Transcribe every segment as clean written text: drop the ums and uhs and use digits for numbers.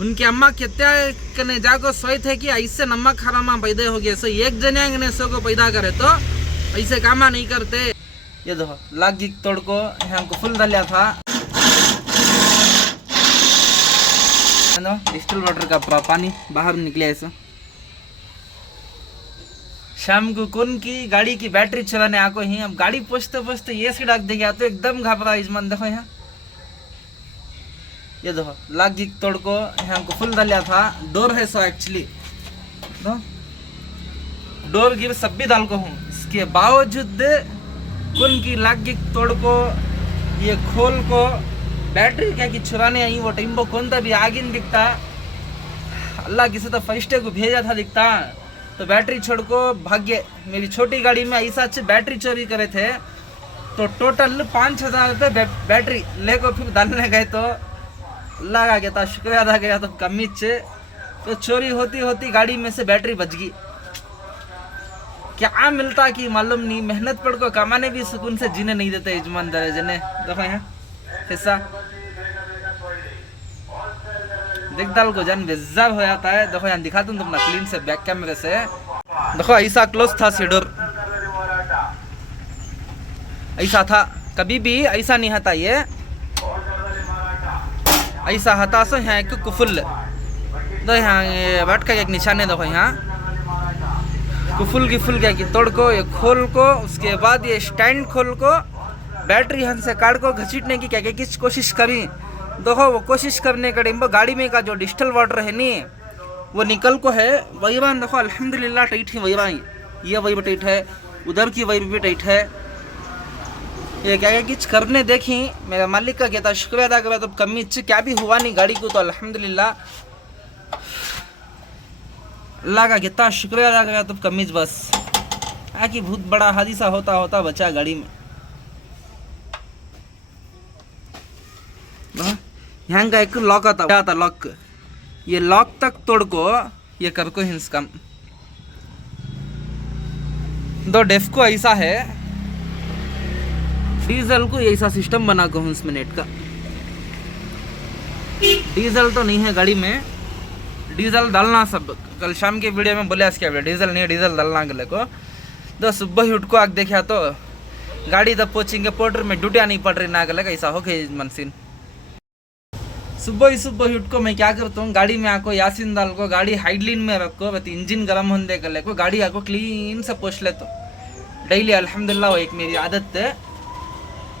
उनकी अम्मा कितना कने जाको सोई थे कि ऐसे नमक हरामा पैदा हो गया। सो एक जने ने सो को पैदा करे तो ऐसे कामा नहीं करते। ये देखो लाग गिक तोड़ को यहाँ को फुल डालिया था डिस्टिल वाटर का पानी बाहर निकले ऐसा। शाम को कौन की गाड़ी की बैटरी चलाने आको ही अब गाड़ी पोछते पोछते ये सी डाक देगा तो एकदम घबरा इजमान। देखो यहाँ ये देखो लाग गिक तोड़ को यहाँ को फुल डालिया था। डोर है सो एक्चुअली डोर गिर सब भी डाल को हूँ। इसके बावजूद कौन की लाग गिक तोड़ को ये खोल को बैटरी क्या की चुराने आई। वो टाइम को कौन सा भी आगिन दिखता अल्लाह किसी तो फरिश्ते को भेजा था दिखता तो बैटरी छोड़ को भाग्य। मेरी छोटी गाड़ी में ऐसा अच्छे बैटरी चोरी करे थे तो टोटल 5,000 रुपये बैटरी लेको फिर डालने गए तो अल्लाह का कहता शुक्र अदा गया तो कमी तो चोरी होती होती गाड़ी में से बैटरी बच गई। क्या मिलता कि मालूम नहीं। मेहनत पड़ को कमाने भी सुकून से जीने नहीं देते यजमान दरे जने। देखो यहाँ हिस्सा देख दाल को जन बेजार हो जाता है। देखो यहाँ दिखाता हूँ तुमने क्लीन से बैक कैमरे से। देखो ऐसा क्लोज था सीडोर ऐसा था कभी भी ऐसा नहीं था। ये ऐसा हता सो यहाँ एक कुफुल तो यहाँ ये बैठ का एक निशान है। देखो यहाँ कुफुल की फुल क्या की तोड़ को ये खोल को उसके बाद ये स्टैंड खोल को बैटरी हन से काट को घसीटने की क्या क्या किस कोशिश करी। देखो वो कोशिश करने के टाइम गाड़ी में का जो डिस्टिल वाटर है नी वो निकल को है वही बात। देखो अल्हम्दुलिल्लाह टाइट है वही बात। ये वही टाइट है उधर की वही भी टाइट है। ये क्या क्या किच करने देखी मेरा मालिक का कहता शुक्र अदा करा तो कमी क्या भी हुआ नहीं गाड़ी को तो अल्हम्दुलिल्लाह अल्लाह का कहता शुक्र अदा करा तो कमी बस आकी बहुत बड़ा हादसा होता होता बचा गाड़ी में। यहाँ का एक लॉक आता लॉक ये लॉक तक तोड़ को ये कर को हिंस कम दो डेफ को ऐसा है डीजल को ऐसा सिस्टम बना को हूँ 1 मिनट का। डीजल तो नहीं है गाड़ी में डीजल डालना सब कल शाम के वीडियो में बोले क्या डीजल नहीं है डीजल डालना गले को तो सुबह ही उठ को आग देखा तो गाड़ी तब पोचिंग पोर्टर में ड्यूटियाँ नहीं पड़ रही ना गले ऐसा हो गई मनसीन। सुबह ही उठ को मैं क्या करता हूँ गाड़ी में आको यासीन डाल को गाड़ी हाइडलिन में रखो बस इंजन गर्म होने के लिए को गाड़ी आको क्लीन से पोछ ले तो डेली अल्हम्दुलिल्लाह वो एक मेरी आदत है।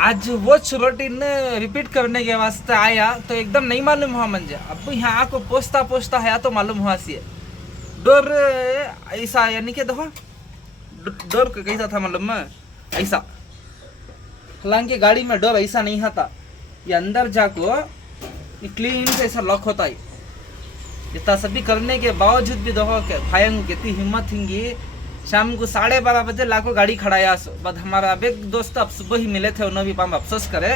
आज वो रूटीन रिपीट करने के वास्ते आया तो एकदम नहीं मालूम हुआ मुझे। अब यहाँ आको पोछता पोछता है तो मालूम हुआ सी डोर ऐसा यानी कि देखो डोर कैसा था मालूम ऐसा। हालांकि गाड़ी में डोर ऐसा नहीं था ये अंदर जाको ये क्लीन से ऐसा लॉक होता है। इतना सभी करने के बावजूद भी देखो भाई कितनी हिम्मत होंगी। शाम को 12:30 बजे लाखों गाड़ी खड़ाया बट हमारा अब एक दोस्त अब सुबह ही मिले थे उन्होंने भी पाम अफसोस करे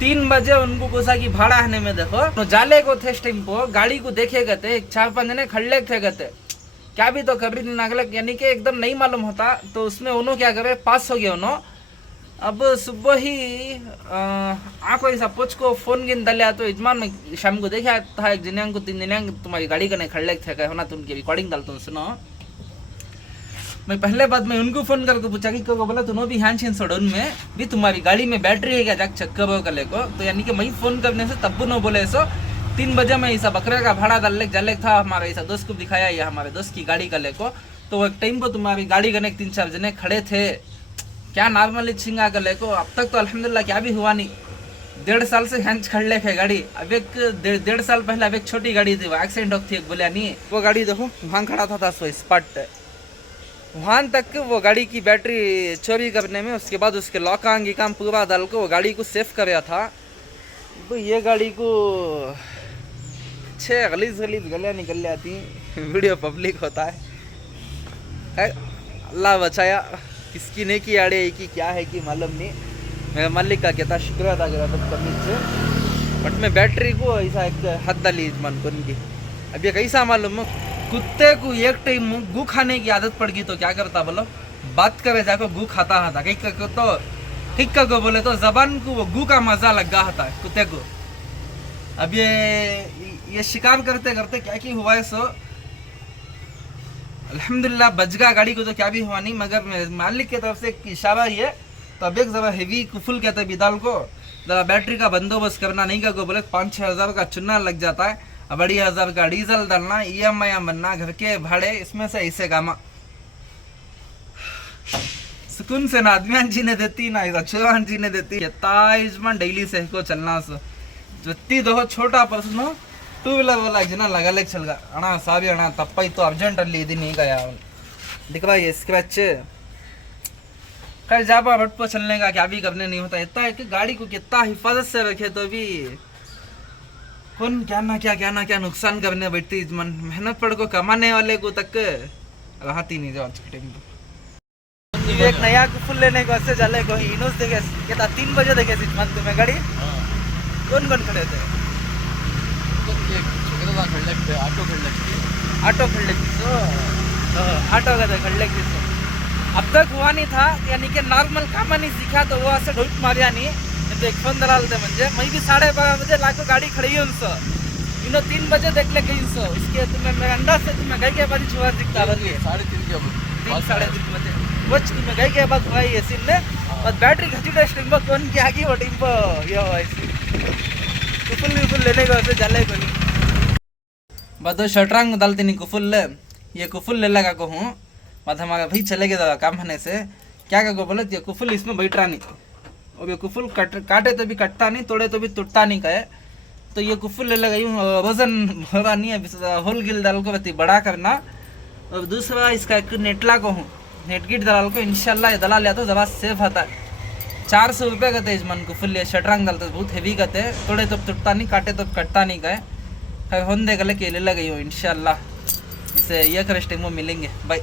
3 बजे उनको कोसा की भाड़ा आने में देखो तो जाले को थे इस टाइम को गाड़ी को देखे गए थे 4-5 जने खड़े थे गए क्या भी तो कर रही नागलक यानी कि एकदम नहीं मालूम होता तो उसमें उन्होंने क्या करे पास हो गया उन्होंने। अब सुबह ही आँखों ऐसा पूछ को फोन गिन डालिया तो यजमान में शाम को देखा था एक जिन्यांग को 3 जिन्यांग तुम्हारी गाड़ी का नहीं खड़े थे कहे ना तो उनकी रिकॉर्डिंग डालता हूँ सुनो। मैं पहले बाद में उनको फोन करके पूछा कि को बोला तुम भी हैंड छीन सड़न में भी तुम्हारी गाड़ी में बैटरी है क्या जाक चक्कर हो कले को तो यानी कि मैं फोन करने से तब न बोले सो 3 बजे में ऐसा बकरे का भाड़ा डालने जाले था हमारे ऐसा दोस्त को दिखाया या हमारे दोस्त की गाड़ी का ले को तो वो एक टाइम पर तुम्हारी गाड़ी करने 3-4 जने खड़े थे क्या नॉर्मली छिंगा कर ले को। अब तक तो अल्हम्दुलिल्लाह क्या भी हुआ नहीं। 1.5 साल से हैंड खड़ ले है गाड़ी। अब एक 1.5 साल पहले अब एक छोटी गाड़ी थी वो एक्सीडेंट होती है बोलिया नहीं वो गाड़ी देखो वहाँ खड़ा था सो स्पॉट वहाँ तक वो गाड़ी की बैटरी चोरी करने में उसके बाद उसके लॉक आंगी काम पूरा डाल को वो गाड़ी को सेफ कराया था। तो ये गाड़ी को 6 गलीज गलियाँ निकल जाती वीडियो पब्लिक होता है अल्लाह बचाया किसकी नहीं की आड़े की क्या है कि मालूम नहीं। मेरा मालिक का कहता शुक्र अदा करा तब कमी से बट मैं बैटरी को ऐसा एक हद डाली मन को की। अब ये कैसा मालूम कुत्ते को एक टाइम गू खाने की आदत पड़ गई तो क्या करता बोलो बात करे जाकर गू खाता था कहीं तो ठीक को बोले तो जबान को वो गू का मजा लगा था कुत्ते को। अब ये शिकार करते करते क्या की हुआ है सो अल्हम्दुलिल्लाह बच गया गाड़ी को, तो क्या भी हुआ नहीं, मगर मालिक की तरफ से एक इशारा ही है। तो अब एक जरा हेवी कुफुल कहते हैं बिदाल को, जरा बैटरी का बंदोबस्त करना, नहीं का को बोले 5-6 हज़ार का चुना लग जाता है, बड़ी हज़ार का डीजल डालना, EMI बनना, घर के भाड़े, इसमें से ऐसे कामा सुकून से ना आदमियान जी ने देती ना चौहान जी ने देती ताइजमान डेली से को चलना सो जत्ती दो छोटा पर्सन टू व्हीलर वाला जन लगल चलगा अणा सारी अणा तप्पाइतो अर्जेंट अल्ली इदीनी गया दिखवा ये स्क्रैच कल जापा भटपो चलने का क्या भी करने नहीं होता, इतना है कि गाड़ी को कितना हिफाजत से रखे तो भी कौन क्या ना क्या नुकसान करने बैठती, मेहनत पड़ को कमाने वाले को तक रहती नहीं जो आज के टाइम पे। एक नया कुफुल लेने को ऐसे चले को इनोस देखे कहता 3 बजे देखे मंथ में गाड़ी कौन खड़े थे ऑटो खड़े ऑटो का खड़े अब तक हुआ नहीं था, यानी कि नॉर्मल काम नहीं सीखा तो वो ऐसे ढोट मारिया नहीं तो एक फोन दलालते म्हणजे मैं भी 12:30 बजे लाखों गाड़ी खड़ी है उनसे इनो 3 बजे देख ले कहीं से उसके तुम्हें मेरा अंदाज से तुम्हें गए के बाद छुआ दिखता बदलिए 3:30 बजे वच तुम्हें गए के बाद भाई ऐसे ने और बैटरी खची टेस्टिंग पर कौन की आगे वो टीम पर ये हो ऐसे कुफुल लेने को ऐसे चले को नहीं बतो शटरंग डालते नहीं कुफुल ये कुफुल ले लगा को हूँ बात हमारा भाई चले गए काम होने से क्या को बोले ये कुफुल इसमें बैठ रहा नहीं, और ये कुफुल काटे तो भी कटता नहीं, तोड़े तो भी टूटता नहीं कहे, तो ये कुफुल ले लगा यूँ वजन भरा नहीं है, होल गिल डाल को बती बड़ा करना। और दूसरा इसका एक नेटला को हूँ नेट गिट दलाल को इंशाल्लाह ये दलाल लिया तो जरा सेफ आता है। 400 रुपये का इस मन कुफुल ये शटरंग डालते बहुत हेवी कहते, तोड़े तो टूटता नहीं, काटे तो कटता नहीं कहे, खैर होने दे गले के ले लगी हो इंशाल्लाह इसे ये करेस्टिंग में मिलेंगे बाय।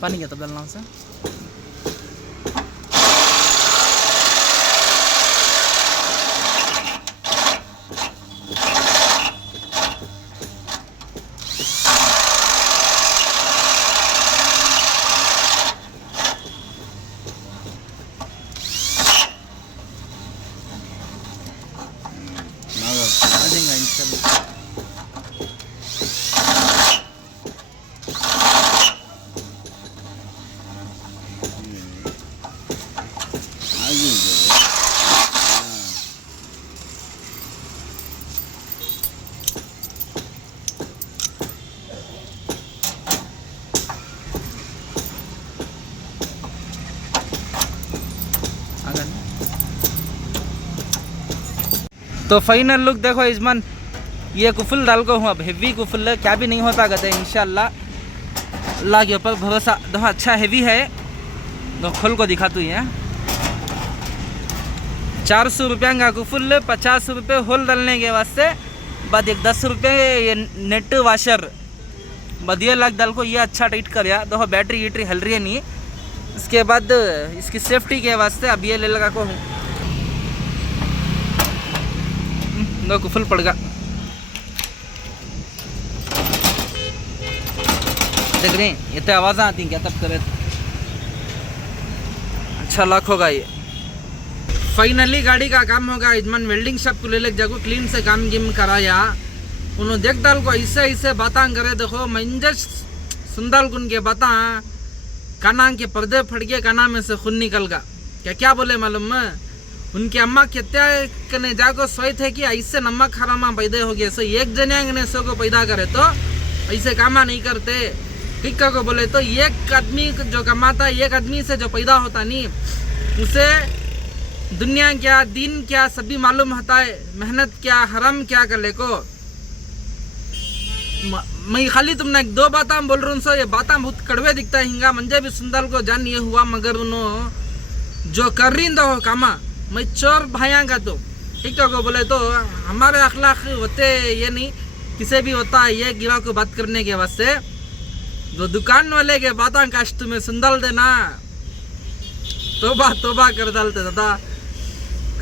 पानी क्या तब डालना उसे आ जाएगा इंशाल्लाह। तो फाइनल लुक देखो इजमान ये कुफुल डाल को हूँ अब हेवी कुफुल है, क्या भी नहीं होता कहते इंशाल्लाह अल्लाह के ऊपर भरोसा। देखो अच्छा हेवी है तो खोल को दिखा तू ये 400 रुपया का कुफुल 50 रुपये होल डालने के वास्ते बाद एक 10 रुपये ये नेट वाशर बाद ये लाख डाल को ये अच्छा टाइट कर दिया। देखो बैटरी वीटरी हल रही है नहीं, इसके बाद इसकी सेफ्टी के वास्ते अब ये ले लगा को हूँ दो कुफुल पड़ गया देख रहे हैं इतने आवाज़ आती क्या तब करे अच्छा लाख होगा ये। फाइनली गाड़ी का काम होगा इजमान वेल्डिंग शॉप को ले ले जाको क्लीन से काम गिम कराया उन्होंने देख डाल को ऐसे ऐसे बातां करे देखो मंजस सुंदर गुन के बातां काना के पर्दे फट गए काना में से खून निकल गया क्या बोले मालूम है उनके अम्मा कहते कने जाको सोए थे कि ऐसे नमक हरामा पैदा हो गया सो एक जने ने सो को पैदा करे तो ऐसे कामा नहीं करते ठीक को बोले तो एक आदमी जो कमाता है एक आदमी से जो पैदा होता नहीं उसे दुनिया क्या दिन क्या सभी मालूम होता है, मेहनत क्या हराम क्या कर ले को। मैं खाली तुमने 2 बातें बोल रहा हूँ सो ये बातें बहुत कड़वे दिखता है हिंगा मंजे भी सुंदर को जान ये हुआ मगर उन्होंने जो कर रही हो कामा मैं चोर भाइया का तो ठीक को बोले तो हमारे अखलाक होते ये नहीं किसे भी होता है ये गिरा को बात करने के वास्ते जो दुकान वाले के बातें काश तुम्हें सुंदर देना तोबा कर डालते दादा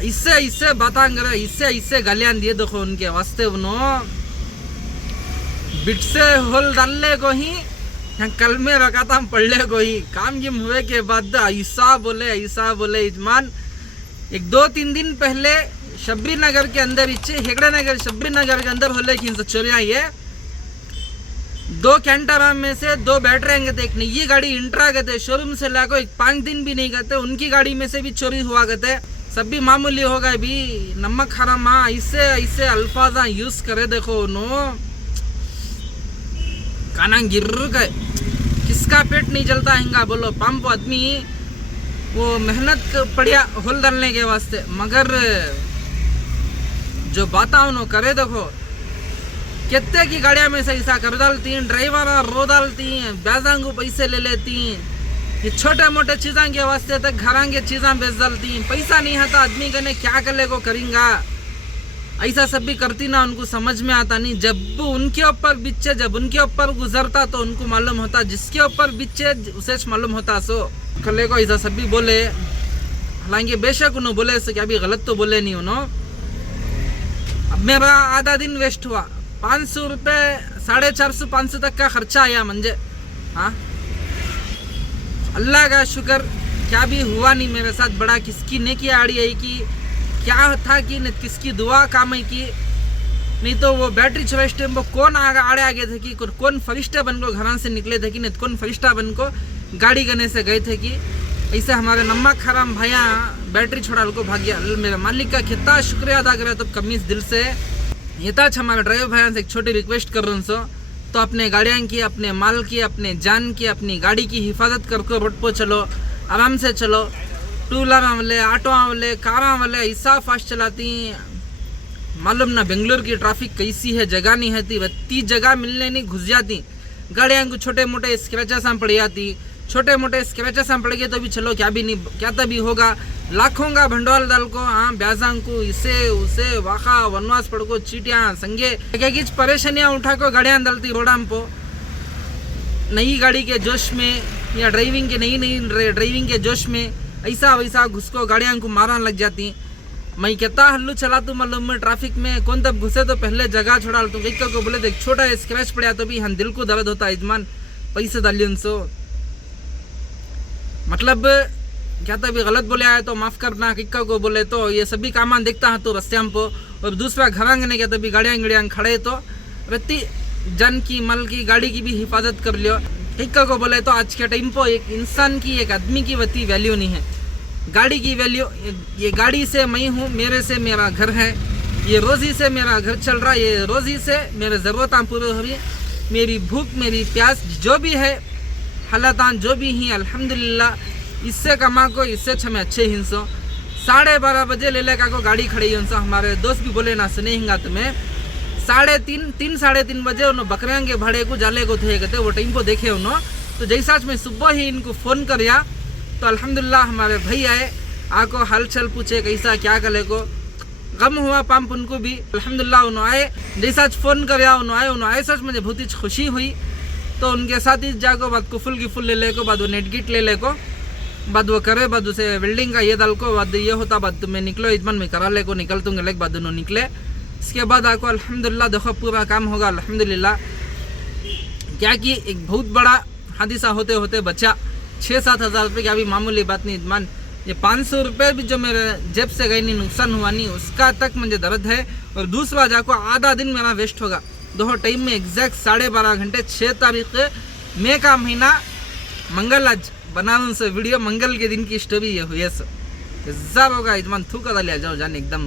इससे बातें करे इससे गालियाँ दिए देखो उनके वास्ते उन्होंने बिट से होल डालने को ही यहाँ कल में रखा था हम पढ़ने को ही काम जिम हुए के बाद ऐसा बोले इजमान। एक 2-3 दिन पहले शबरी नगर के अंदर इच्छे हेगड़े नगर शबरी नगर के अंदर होले की चोरियाँ ये 2 कैंटाराम में से 2 बैठ रहेंगे देखने ये गाड़ी इंट्रा गए थे शोरूम से लाकर 5 दिन भी नहीं गए उनकी गाड़ी में से भी चोरी हुआ गए सब भी मामूली हो गए भी नमक हराम ऐसे अल्फाजा यूज करे देखो नो काना गिर गए किसका पेट नहीं जलता हैंगा बोलो पंप आदमी वो मेहनत पड़िया होल डालने के वास्ते मगर जो बाता उन्हों करे देखो कितने की गाड़ियां में से ऐसा कर डालती हैं ड्राइवर रो डालती हैं ब्याजांगू पैसे ले लेती हैं ये छोटे मोटे चीज़ों के वास्ते तक घरां के चीज़ें बेच डालती हैं पैसा नहीं आता आदमी कने क्या कर ले को करेंगा ऐसा सब भी करती ना उनको समझ में आता नहीं जब उनके ऊपर बिच्चे जब उनके ऊपर गुजरता तो उनको मालूम होता जिसके ऊपर बिच्चे उसे मालूम होता सो कले को ऐसा सब भी बोले हालांकि बेशक उन्होंने बोले सो क्या भी गलत तो बोले नहीं उन्होंने। अब मेरा आधा दिन वेस्ट हुआ 500 रुपये 450-500 तक का खर्चा आया मंजे हाँ अल्लाह का शुक्र क्या भी हुआ नहीं मेरे साथ बड़ा किसकी नेकी आड़ी आई कि क्या था कि न किसकी दुआ काम है कि नहीं तो वो बैटरी चौबीस टाइम वो कौन आड़े आगे थे कि कौन फरिश्ता बन को घर से निकले थे कि नहीं कौन फरिश्ता बन को गाड़ी करने से गए थे कि ऐसे हमारे नमक हराम भैया बैटरी छोड़ा को भाग गया मेरे मालिक का कितना शुक्रिया अदा करे तो कमीज दिल से ये था हमारे ड्राइवर भैया से एक छोटी रिक्वेस्ट कर रहा हूँ तो अपने गाड़ियाँ की अपने माल की अपने जान की अपनी गाड़ी की हिफाजत करके रोड पर चलो आराम से चलो 2 व्हीलर वाले ऑटो वाले कार वाले ऐसा फास्ट चलाती मालूम ना बेंगलोर की ट्रैफिक कैसी है जगह नहीं है वत्ती जगह मिलने नहीं घुस जाती गाड़ियाँ को छोटे मोटे स्क्रैचेस पड़ जाती छोटे मोटे स्क्रैचेस पड़ गए तो भी चलो क्या भी नहीं क्या तभी होगा लाखों का भंडोल डाल को हाँ ब्याजांग को इसे उसे वाखा वनवास पड़ को चीटियाँ संगे क्या कुछ परेशानियाँ उठा को गाड़ियाँ डालती रोडाम को नई गाड़ी के जोश में या ड्राइविंग के नई ड्राइविंग के जोश में ऐसा वैसा घुसको गाड़ियाँ को मारने लग जाती मैं कहता हल्लू चला तू मालूम में ट्रैफिक में कौन तब घुसे तो पहले जगह छोड़ा तू कई को बोले देख छोटा स्क्रैच पड़ा तो भी हम दिल को दर्द होता इजमान पैसे डाली उनसे मतलब क्या तभी गलत बोले आए तो माफ़ करना किक्का को बोले तो ये सभी कामान देखता है तो रस्ते को और दूसरा घरांगने क्या तभी गाड़ियाँ खड़े तो रत्ती जन की मल की गाड़ी की भी हिफाजत कर लियो किक्का को बोले तो आज के टाइम पर एक इंसान की एक आदमी की वती वैल्यू नहीं है गाड़ी की वैल्यू ये गाड़ी से मैं हूँ मेरे से मेरा घर है ये रोज़ी से मेरा घर चल रहा है ये रोज़ी से मेरे ज़रूरतें पूरी हो रही है मेरी भूख मेरी प्यास जो भी है हालातान जो भी हैं अल्हम्दुलिल्लाह इससे कमा को इससे मैं अच्छे हिंसो 12:30 बजे ले लेकर को गाड़ी खड़ी हिंसो हमारे दोस्त भी बोले ना सुने हिंगा तुम्हें 3:30 बजे उन्होंने बकरियाँ के भाड़े को जाले को थे कहते वो टाइम को देखे उन्होंने तो जैसा मैं सुबह ही इनको फ़ोन कर तो अल्हम्दुलिल्लाह हमारे भाई आए आको हाल चल पूछे कैसा क्या करे को गम हुआ पंप उनको भी अल्हम्दुलिल्लाह उन्होंने आए जैसा फ़ोन कर उन्होंने आए सच मुझे बहुत ही खुशी हुई तो उनके साथ ही जाको बाद को फुल ले ले को बाद वो नेट गिट ले ले को बाद वो करे बाद उसे वेल्डिंग का ये डाल को बाद ये होता बाद मैं निकलो इजमान में करा ले को निकल दूँगा लेक बाद उन्होंने निकले इसके बाद आको अल्हम्दुलिल्लाह देखो पूरा काम होगा अल्हम्दुलिल्लाह क्या कि एक बहुत बड़ा हादसा होते होते बचा 6-7 हज़ार रुपये की अभी मामूली बात नहीं इजमान ये 500 रुपये भी जो मेरे जेब से गई नहीं नुकसान हुआ नहीं उसका तक मुझे दर्द है और दूसरा जाको आधा दिन मेरा वेस्ट होगा दो टाइम में एग्जैक्ट 12.5 घंटे 6 तारीख मई का महीना मंगल आज बनाने से वीडियो मंगल के दिन की स्टोरी ये हुई है सर होगा इजमान थू कर लिया जाओ जाने एकदम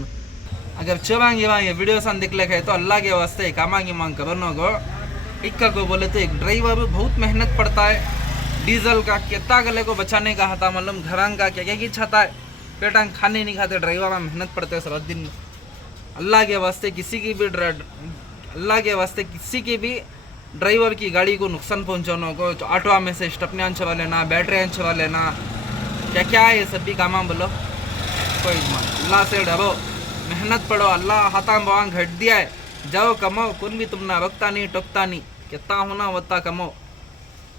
अगर चोरांगे वहाँ ये वीडियो सन दिख लेके तो अल्लाह के वास्ते कामांगी मांग करो ना को इक्का को बोले तो एक ड्राइवर बहुत मेहनत पड़ता है डीजल का कितना गले को बचाने का था मतलब घरांग का क्या की छाता है पेटांग खाने नहीं खाते ड्राइवर में मेहनत पड़ते हैं सारा दिन अल्लाह के वास्ते किसी की भी ड्राइवर की गाड़ी को नुकसान पहुंचाने को तो ऑटो में से स्टपने अंचवा लेना बैटरी अंचवा लेना क्या क्या है ये सभी काम बोलो कोई अल्लाह से डरो मेहनत पढ़ो अल्लाह हाथा बवान घट दिया है जाओ कमाओ कौन भी तुम ना रोकता नहीं टोकता नहीं कितना होना वत्ता कमाओ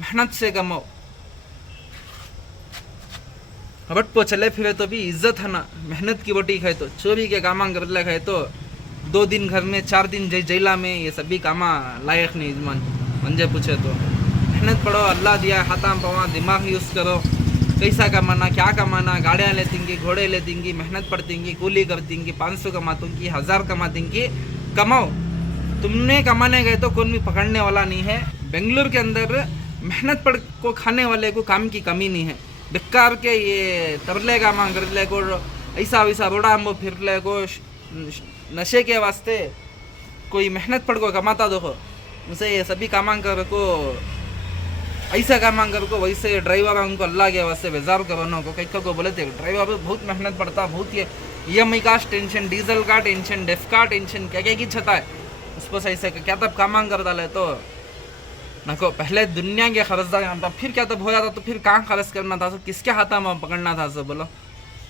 मेहनत से कमाओ हबट पो चले फिरे तो भी इज्जत है ना मेहनत की रोटी खाए तो चोरी के कामांग बदले खाए तो 2 दिन घर में 4 दिन जैला में, ये सभी कामा लायक नहीं यजमान मंजे पूछे तो। मेहनत पढ़ो, अल्लाह दिया हाथा पवा, दिमाग यूज़ करो, कैसा कमाना क्या कमाना, गाड़ियाँ लेतींगी, घोड़े लेतींगी, मेहनत पड़तींगी, कूली करतींगी, 500 कमातूंगी, 1000 कमातींगी, कमाओ। तुमने कमाने गए तो कौन भी पकड़ने वाला नहीं है। बेंगलुरु के अंदर मेहनत पढ़ को खाने वाले को काम की कमी नहीं है। बेकार के ये तरले का मांग करले को, ऐसा वैसा रोड़ा हम फिरले को, नशे के वास्ते कोई मेहनत पढ़ को कमाता देखो, उसे ये सभी कामांकर को ऐसा कामांकर को वैसे ड्राइवर उनको अल्लाह के वास्ते बेजार करो ना को। कई को बोले थे ड्राइवर भी बहुत मेहनत पड़ता, बहुत ये EMI का टेंशन, डीजल का टेंशन, डेफ का टेंशन, क्या क्या की छता है उसको सही से क्या तब कामांग कर डाले तो नको। पहले दुनिया के खर्चदार था, फिर क्या तब हो जाता तो फिर कहाँ खर्च करना था, तो किसके हाथ में पकड़ना था सब बोलो।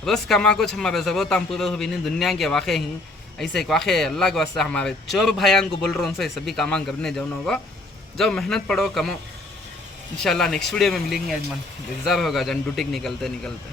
रोज कमा कुछ हमारे ज़रूरत हम पूरे भी नहीं, दुनिया के वाक़े ही ऐसे एक वाक़े अल्लाह के वास्ते हमारे चोर भाइयों को बोल रहा हूँ उनसे सभी कामांग करने जाओ ना, जाओ मेहनत पढ़ो, कमो। इंशाल्लाह नेक्स्ट वीडियो में मिलेंगे। इंतज़ार होगा जन ड्यूटी निकलते निकलते।